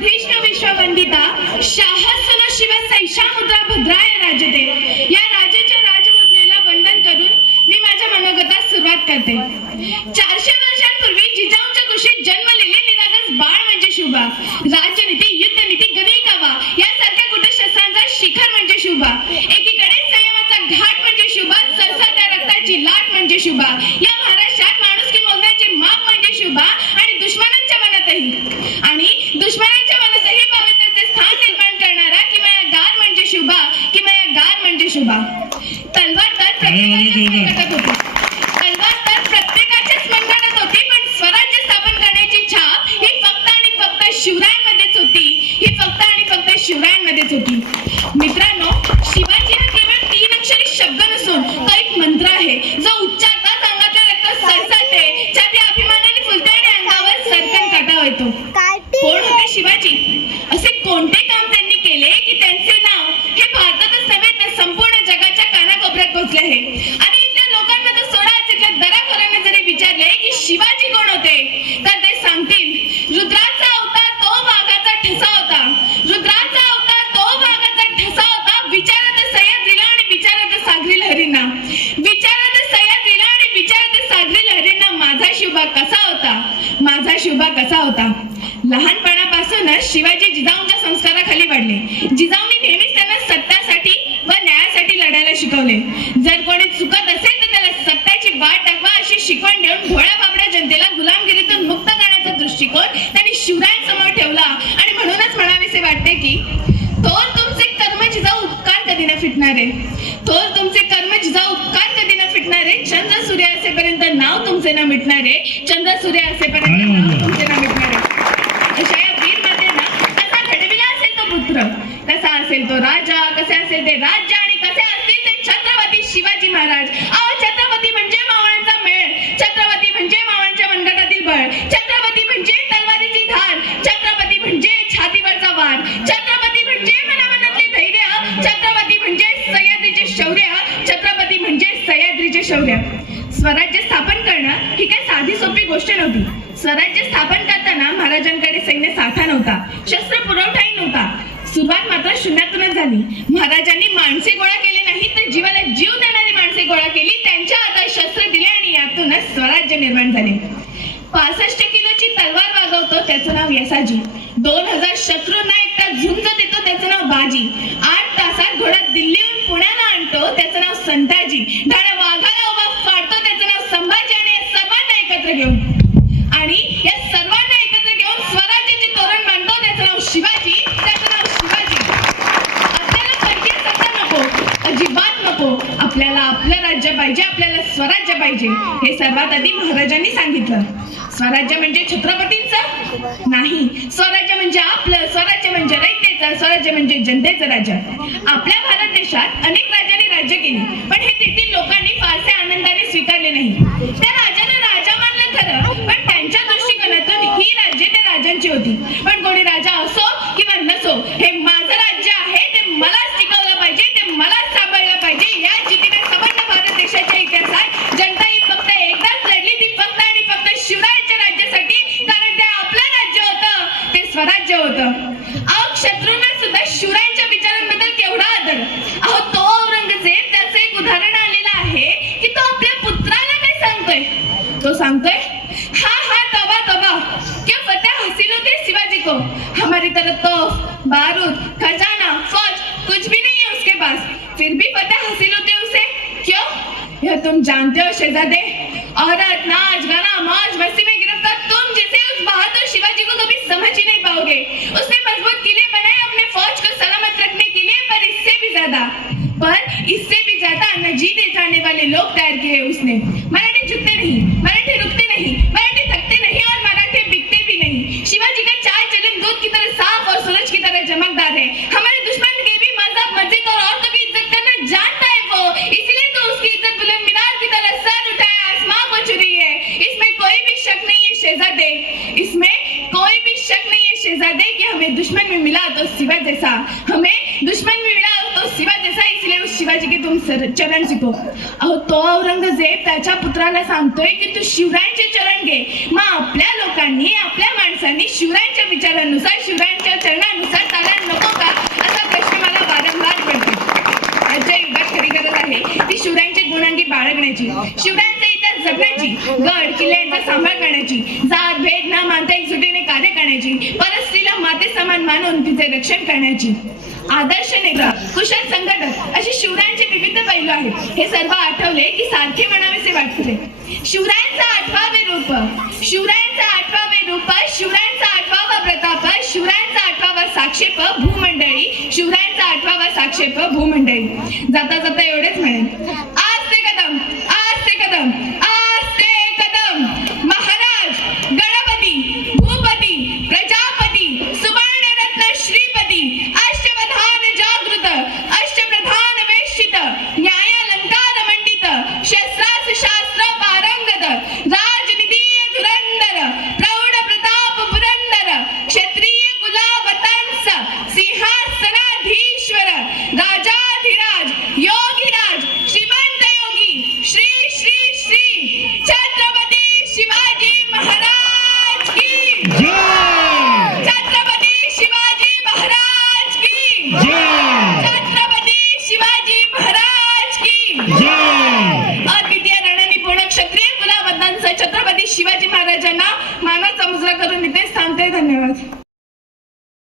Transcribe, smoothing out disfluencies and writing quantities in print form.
धीष्ण विश्ववंदिता शाहसन शिव सैषा मुद्रा भद्राय राजते. या राजाच्या राजमुद्रेला वंदन करून मी माझ्या मनोगतात सुरुवात करते. 400 वर्षांपूर्वी जिजाऊंच्या कुशीत जन्मलेले निरागस बाळ म्हणजे शुभा. राजनीती, युद्धनीती, गनिल कावा यासारख्या कुटशस्त्रांचा शिखर म्हणजे शुभा. एकीकडे संयमाचा घाट म्हणजे शुभा, सरसात्या रक्ताची लाट म्हणजे शुभा. या महाराष्ट्रात माणुसकी मोजण्याचे माप म्हणजे शुभा आणि दुश्मनांच्या मनातही पवित्रतेचे स्थान निर्माण करणारा किमयागार म्हणजे शुभा. किमयागार म्हणजे शुभा. तलवार तर प्रत्येकाच्याच मनगटात होती, पण स्वराज्य स्थापन करण्याची छाप ही फक्त आणि फक्त शिवरायांमध्येच होती. ही फक्त आणि फक्त शिवरायांमध्येच होती. मित्रांनो, शिवाजी हा केवळ 3 अक्षरी शब्द नसून तो एक मंत्र आहे, जो उच्चारताच अंगातलं रक्त सरसाटे, छाती अभिमानाने फुलते आणि अंगावर सरकन काटा येतो. कोण होते शिवाजी? असे कोणते काम त्यांनी केले की त्यांचे नाव हे भारतातच नव्हे तर संपूर्ण जगाच्या कानाकोपऱ्यात पोहोचले आहे. आणि इथल्या लोकांना तर सोडा, तिथल्या दराखोरांना जरी विचारले की शिवाजी कोण होते तर ते सांगतील, रुद्राचा अवतार तो वाघाचा ठसा होता. रुद्राचा अवतार तो वाघाचा ठसा होता. विचारत सह्याद्रीला आणि विचारत सागरी लहरींना. विचारत सह्याद्रीला आणि विचारत सागरी लहरींना माझा शिवबा कसा होता. माझा शिवबा कसा होता. लहानपणापासूनच शिवाजी जिजाऊंच्या संस्काराखाली वाढले. जिजाऊंनी नेहमीच त्यांना सत्तासाठी व न्यायासाठी लढायला शिकवले. जर कोणी चुकत असेल तर त्याला सत्याची वाट दाखवा अशी शिकवण देऊन भोळ्या बाबड्या जनतेला गुलामगिरीतून मुक्त करण्याचा दृष्टिकोन त्यांनी शिवरायांसमोर ठेवला. आणि म्हणूनच म्हणावेसे वाटते की थोर तुमचे कर्म जिजाऊ उपकार कधी न फिटणारे. थोर तुमचे कर्म जिजाऊ उपकार कधी न फिटणारे. चंद्र सूर्य असेपर्यंत नाव तुमचे न मिटणारे. चंद्र सूर्य असेपर्यंत नाव तुमचे न मिटणारे. अशा या वीर मातेंना कसा घडविला असेल तो पुत्र, कसा असेल तो राजा, कसे असेल ते राज्य आणि कसे असतील ते छत्रपती शिवाजी महाराज. छत्रपती म्हणजे मावळ्यांचा मेळ. छत्रपती म्हणजे मावळ्यांच्या मनगटातील बळ. छत्रपती म्हणजे तलवारीची धार. छत्रपती म्हणजे छातीवरचा वार. छत्रपती म्हणजे मनामनातले धैर्य. छत्रपती म्हणजे सह्याद्रीचे शौर्य. छत्रपती म्हणजे सह्याद्रीचे शौर्य. स्वराज्य स्थापन करणं ही काही साधी सोपी गोष्ट नव्हती. स्वराज्य स्थापन करताना महाराजांकडे सैन्य साठा नव्हता, शस्त्र पुरवठाही नव्हता. सुरुवात मात्र शून्यातूनच झाली. महाराजांनी माणसे गोळा केले नाही तर जीवाला जीव देणारी माणसे गोळा केली. त्यांच्या हातात शस्त्र दिले आणि यातूनच स्वराज्य निर्माण झाले. 65 किलोची तलवार वागवतो त्याचं नाव यसाजी. 2000 शत्रूंना एकटा झुंज देतो त्याचं नाव बाजी. 8 तासात घोडा दिल्लीहून पुण्याला आणतो त्याचं नाव संताजी. ढाळा वाघाला उभा फाडतो त्याचं नाव संभाजी. आणि या सर्वांना एकत्र घेऊन स्वराज्याचे तोरण बांधतो त्याचं नाव शिवाजी. त्याचं नाव शिवाजी. आपल्याला परकीय सत्ता नको, अजिबात नको. आपल्याला आपलं राज्य पाहिजे, आपल्याला स्वराज्य पाहिजे. हे सर्वात आधी महाराजांनी सांगितलं. स्वराज्य म्हणजे छत्रपतींचं नाही. स्वराज्य म्हणजे आपलं. स्वराज्य म्हणजे रयतेचं. स्वराज्य म्हणजे जनतेचं राज्य. आपल्या भारत देशात अनेक राजांनी राज्य केले, पण हे तेथील लोकांनी फारसे आनंदाने स्वीकारले नाही. त्या राजाला राजा मानलं खरं, पण त्यांच्या दृष्टिकोनातून ही राज्य त्या राजांची होती. पण कोणी राजा असो किंवा नसो, हे माझं राज्य आहे, ते मलाच टिकवलं पाहिजे, ते मलाच सांभाळलं पाहिजे. या जिद्दीने संपूर्ण भारत देशाच्या इतिहासात जनता ही फक्त एकदाच लढली, ती फक्त आणि फक्त शिवरायांच्या राज्यासाठी. कारण ते आपलं राज्य होतं, ते स्वराज्य होतं. शत्रूंना सुद्धा शिवरायांच्या विचारांबद्दल केवढा आदर. तो औरंगजेब, त्याचं एक उदाहरण आलेलं आहे की तो आपल्या पुत्राला काय सांगतोय. तो सांगतोय, हा तबा तबा क्या फतेह हासिल होते शिवाजी को. हमारी तरफ तो बारूद, खजाना, फौज कुछ भी नहीं है उसके पास, फिर भी फतेह हासिल होते उसे. क्यों? यह तुम जानते हो शहजादे. औरत, नाच, गाना, मौज मस्ती में गिरफ्तार तुम जिसे उस बहादुर शिवाजी को कभी समझ ही नहीं पाओगे. उसने मजबूत किले बनाए अपने फौज को सलामत रखने के लिए, पर इससे भी ज्यादा न जीते जाने वाले लोग तैयार किए उसने. मराठे झुकते नहीं, मराठे रुकते नहीं, मराठे थकते नहीं और मराठे बिकते भी नहीं. शिवाजी का चाल चलन दूध की तरह साफ और सूरज की तरह चमकदार है. हमारे दुश्मन के भी मजहब, मस्जिद और औरतों की इज्जत करना जानता है वो. इसलिए तो उसकी इज्जत बुलंद मीनार की तरह सर उठाए आसमां को चुरी है. इसमें कोई भी शक नहीं है शहजादे, इसमें कोई भी शक नहीं है शहजादे कि हमें दुश्मन में मिला तो शिवा जैसा. हमें दुश्मन में मिला तो शिवा जैसा, इसलिए उस शिवाजी के तुम चरण शिको. तो औरंगजेब त्याच्या पुत्राला सांगतोय की तू शिवरायांचे चरण घे. मग आपल्या लोकांनी, आपल्या माणसांनी शिवरायांच्या विचारानुसार, शिवरायांच्या सांभाळ करण्याची, जात भेद न मानता एकजुटीने कार्य करण्याची, परस्त्रीला माते समान मानून तिचे रक्षण करण्याची, आदर्श नेता, कुशल संघटक अशी शिवरायांचे विविध पैलू आहेत. हे सर्व आठवले की सारखे म्हणावेसे वाटते. शिवरायांचा 8वावे रूप, शिवरायांचा 8वावे रूप, शिवरायांचा 8वावा प्रताप, शिवरायांचा 8वावा साक्षेप भूमंडळी, शिवरायांचा 8वावा साक्षेप भूमंडळी. जाता जाता एवढेच म्हणेन, आज ते कदम, आज ते कदम, आज ते कदम. महाराज, गणपती, भूपती, प्रजापती, सुवर्णरत्न श्रीपती, अष्टवधान जागृत, अष्टप्रधान वेष्टित, न्यायालंकार मंडित, शस्त्रास शास्त्र पारंगत, राजनिधीय धुरंधर, प्रौढ प्रताप पुरंदर, क्षत्रिय कुलावतंस, सिंहासनाधीश्वर, राजाधिराज, योगीराज, श्रीमंत योगी, श्री श्री श्री छत्रपती शिवाजी महाराज की जय छत्रपती शिवाजी महाराज की छत्रपती शिवाजी महाराज की जय. अद्वितीय रणनिपुण क्षत्रिय कुलावतांसह छत्रपती शिवाजी महाराजांना मानाचा मुजरा करून इथेच थांबते. धन्यवाद.